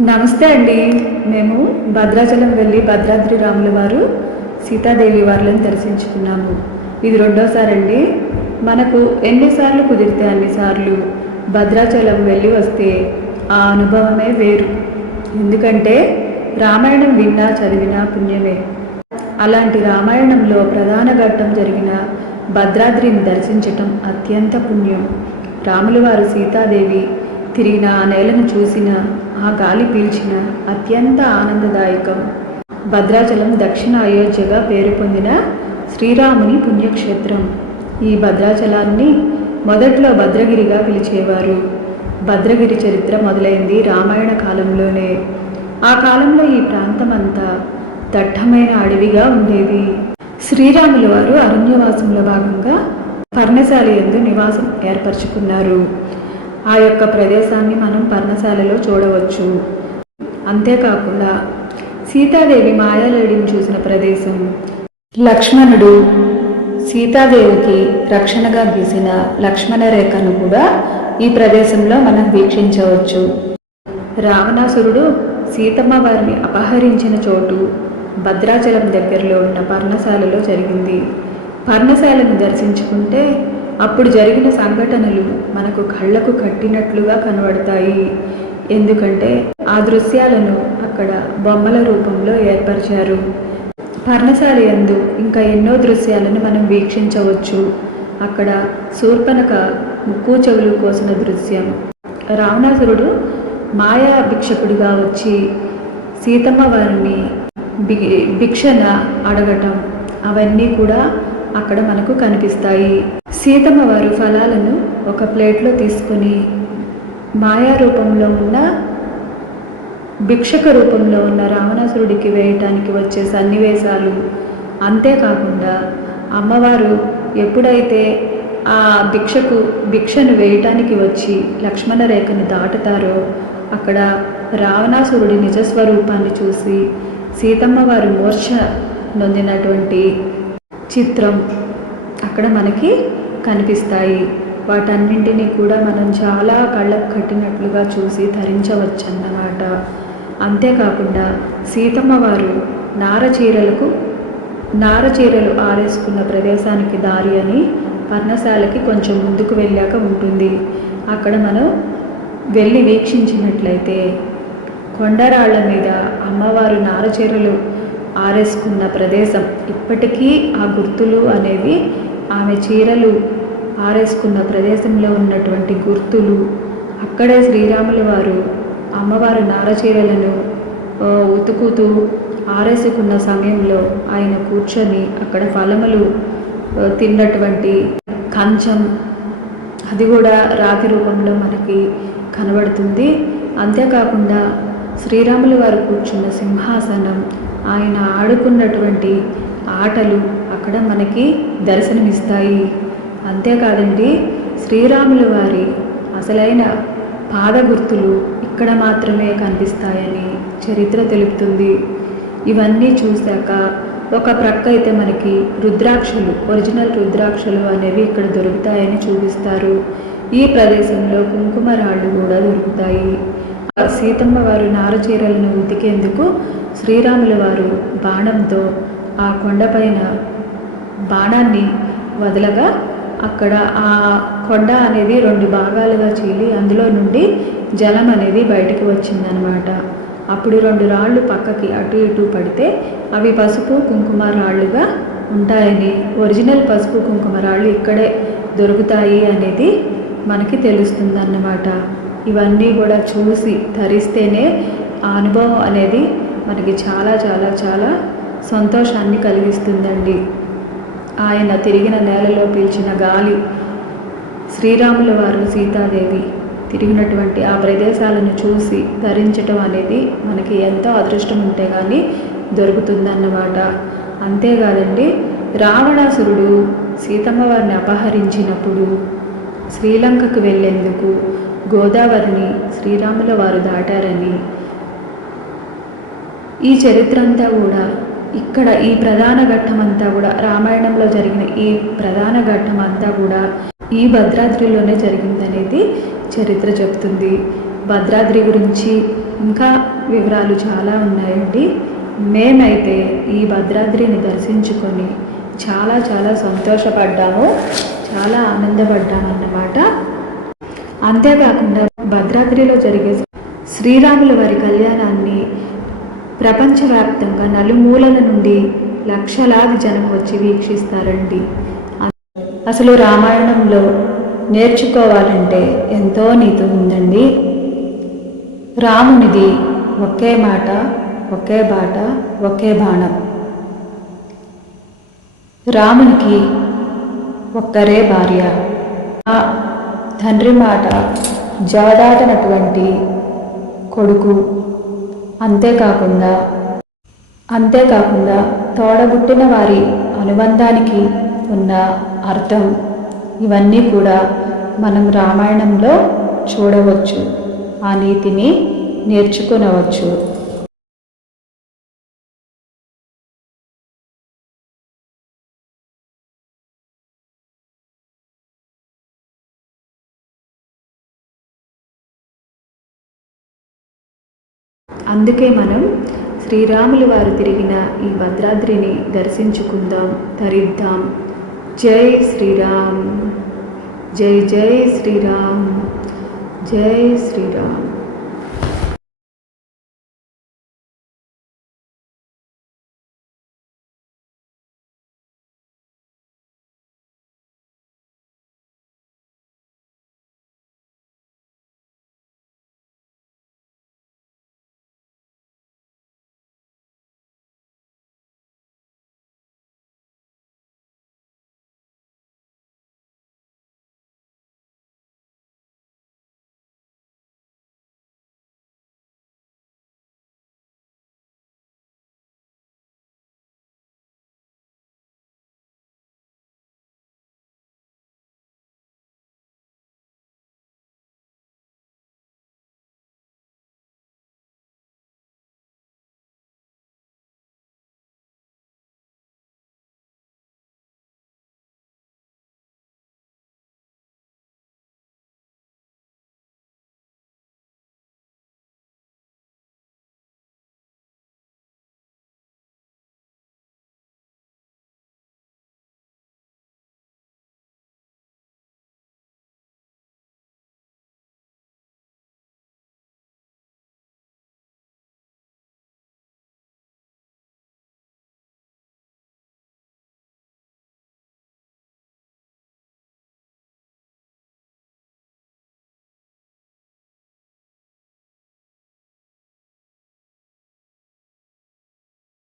నమస్తే అండి. మేము భద్రాచలం వెళ్ళి భద్రాద్రి రాముల వారు సీతాదేవి వారులను దర్శించుకున్నాము. ఇది రెండోసారి అండి. మనకు ఎన్నిసార్లు కుదిరితే అన్నిసార్లు భద్రాచలం వెళ్ళి వస్తే ఆ అనుభవమే వేరు. ఎందుకంటే రామాయణం విన్నా చదివినా పుణ్యమే. అలాంటి రామాయణంలో ప్రధాన ఘట్టం జరిగిన భద్రాద్రిని దర్శించటం అత్యంత పుణ్యం. రాములవారు సీతాదేవి తిరిగిన ఆ నేలను చూసిన ఆ గాలి పీల్చిన అత్యంత ఆనందదాయకం. భద్రాచలం దక్షిణ అయోధ్యగా పేరు పొందిన శ్రీరాముని పుణ్యక్షేత్రం. ఈ భద్రాచలాన్ని మొదట్లో భద్రగిరిగా పిలిచేవారు. భద్రగిరి చరిత్ర మొదలైంది రామాయణ కాలంలోనే. ఆ కాలంలో ఈ ప్రాంతం అంతా దట్టమైన అడవిగా ఉండేది. శ్రీరాముల వారు అరణ్యవాసంలో భాగంగా పర్ణశాలి ఎందు నివాసం ఏర్పరచుకున్నారు. ఆ యొక్క ప్రదేశాన్ని మనం పర్ణశాలలో చూడవచ్చు. అంతేకాకుండా సీతాదేవి మాయాలేడిని చూసిన ప్రదేశం. లక్ష్మణుడు సీతాదేవికి రక్షణగా గీసిన లక్ష్మణ రేఖను కూడా ఈ ప్రదేశంలో మనం వీక్షించవచ్చు. రావణాసురుడు సీతమ్మ వారిని అపహరించిన చోటు భద్రాచలం దగ్గరలో ఉన్న పర్ణశాలలో జరిగింది. పర్ణశాలను దర్శించుకుంటే అప్పుడు జరిగిన సంఘటనలు మనకు కళ్ళకు కట్టినట్లుగా కనబడతాయి. ఎందుకంటే ఆ దృశ్యాలను అక్కడ బొమ్మల రూపంలో ఏర్పరిచారు. పర్ణశాల యందు ఇంకా ఎన్నో దృశ్యాలను మనం వీక్షించవచ్చు. అక్కడ శూర్పణక ముక్కు చెవులు కోసిన దృశ్యం. రావణాసురుడు మాయా భిక్షకుడిగా వచ్చి సీతమ్మ వారిని బి భిక్షణ అడగటం. అవన్నీ కూడా అక్కడ మనకు కనిపిస్తాయి. సీతమ్మ వారు ఫలాలను ఒక ప్లేట్లో తీసుకొని మాయా రూపంలో ఉన్న భిక్షక రూపంలో ఉన్న రావణాసురుడికి వేయటానికి వచ్చే సన్నివేశాలు. అంతేకాకుండా అమ్మవారు ఎప్పుడైతే ఆ భిక్షకు భిక్షను వేయటానికి వచ్చి లక్ష్మణ రేఖను దాటుతారో అక్కడ రావణాసురుడి నిజస్వరూపాన్ని చూసి సీతమ్మ వారు మోర్చ నొందినటువంటి చిత్రం అక్కడ మనకి కనిపిస్తాయి. వాటన్నింటినీ కూడా మనం చాలా కళ్ళకు కట్టినట్లుగా చూసి ధరించవచ్చన్నమాట. అంతేకాకుండా సీతమ్మ వారు నార చీరలకు నార చీరలు ఆరేసుకున్న ప్రదేశానికి దారి అని పర్ణశాలకి కొంచెం ముందుకు వెళ్ళాక ఉంటుంది. అక్కడ మనం వెళ్ళి వీక్షించినట్లయితే కొండరాళ్ళ మీద అమ్మవారు నారచీరలు ఆరేసుకున్న ప్రదేశం. ఇప్పటికీ ఆ గుర్తులు అనేవి ఆమె చీరలు ఆరేసుకున్న ప్రదేశంలో ఉన్నటువంటి గుర్తులు. అక్కడే శ్రీరాముల వారు అమ్మవారు నార చీరలను ఉతుకుతూ ఆరేసుకున్న సమయంలో ఆయన కూర్చొని అక్కడ ఫలములు తిన్నటువంటి కంచం అది కూడా రాతి రూపంలో మనకి కనబడుతుంది. అంతేకాకుండా శ్రీరాములు వారు కూర్చున్న సింహాసనం ఆయన ఆడుకున్నటువంటి ఆటలు అక్కడ మనకి దర్శనమిస్తాయి. అంతేకాదండి శ్రీరాముల వారి అసలైన పాద గుర్తులు ఇక్కడ మాత్రమే కనిపిస్తాయని చరిత్ర తెలుపుతుంది. ఇవన్నీ చూశాక ఒక ప్రక్క అయితే మనకి రుద్రాక్షలు ఒరిజినల్ రుద్రాక్షలు అనేవి ఇక్కడ దొరుకుతాయని చూపిస్తారు. ఈ ప్రదేశంలో కుంకుమ రాళ్ళు కూడా దొరుకుతాయి. సీతమ్మ వారు నారచీరలను ఉతికేందుకు శ్రీరాముల వారు బాణంతో ఆ కొండపైన బాణాన్ని వదలగా అక్కడ ఆ కొండ అనేది రెండు భాగాలుగా చీలి అందులో నుండి జలం అనేది బయటికి వచ్చిందనమాట. అప్పుడు రెండు రాళ్ళు పక్కకి అటు ఇటు పడితే అవి పసుపు కుంకుమ రాళ్ళుగా ఉంటాయని ఒరిజినల్ పసుపు కుంకుమ రాళ్ళు ఇక్కడే దొరుకుతాయి అనేది మనకి తెలుస్తుందన్నమాట. ఇవన్నీ కూడా చూసి ధరిస్తేనే ఆ అనుభవం అనేది మనకి చాలా చాలా చాలా సంతోషాన్ని కలిగిస్తుందండి. ఆయన తిరిగిన నేలలో పీల్చిన గాలి శ్రీరాముల వారు సీతాదేవి తిరిగినటువంటి ఆ ప్రదేశాలను చూసి ధరించటం అనేది మనకి ఎంతో అదృష్టం ఉంటే కానీ దొరుకుతుందన్నమాట. అంతేకాదండి రావణాసురుడు సీతమ్మ వారిని అపహరించినప్పుడు శ్రీలంకకు వెళ్ళేందుకు గోదావరిని శ్రీరాముల వారు దాటారని. ఈ చరిత్ర అంతా కూడా ఇక్కడ ఈ ప్రధాన ఘట్టం అంతా కూడా రామాయణంలో జరిగిన ఈ ప్రధాన ఘట్టం అంతా కూడా ఈ భద్రాద్రిలోనే జరిగిందనేది చరిత్ర చెప్తుంది. భద్రాద్రి గురించి ఇంకా వివరాలు చాలా ఉన్నాయండి. మేమైతే ఈ భద్రాద్రిని దర్శించుకొని చాలా చాలా సంతోషపడ్డాము. చాలా ఆనందపడ్డాము అన్నమాట అంతేకాకుండా భద్రాద్రిలో జరిగే శ్రీరాముల వారి కళ్యాణాన్ని ప్రపంచవ్యాప్తంగా నలుమూలల నుండి లక్షలాది జనం వచ్చి వీక్షిస్తారండి. అసలు రామాయణంలో నేర్చుకోవాలంటే ఎంతో నీతి ఉందండి. రామునిది ఒకే మాట ఒకే బాట ఒకే బాణం. రామునికి ఒక్కరే భార్య. ఆ తండ్రి మాట జవదాటనటువంటి కొడుకు. అంతేకాకుండా అంతేకాకుండా తోడబుట్టిన వారి అనుబంధానికి ఉన్న అర్థం. ఇవన్నీ కూడా మనం రామాయణంలో చూడవచ్చు. ఆ నీతిని నేర్చుకునవచ్చు. అందుకే మనం శ్రీరాములు వారు తిరిగిన ఈ భద్రాద్రిని దర్శించుకుందాం తరిద్దాం. జై శ్రీరామ్. జై జై శ్రీరామ్. జై శ్రీరామ్.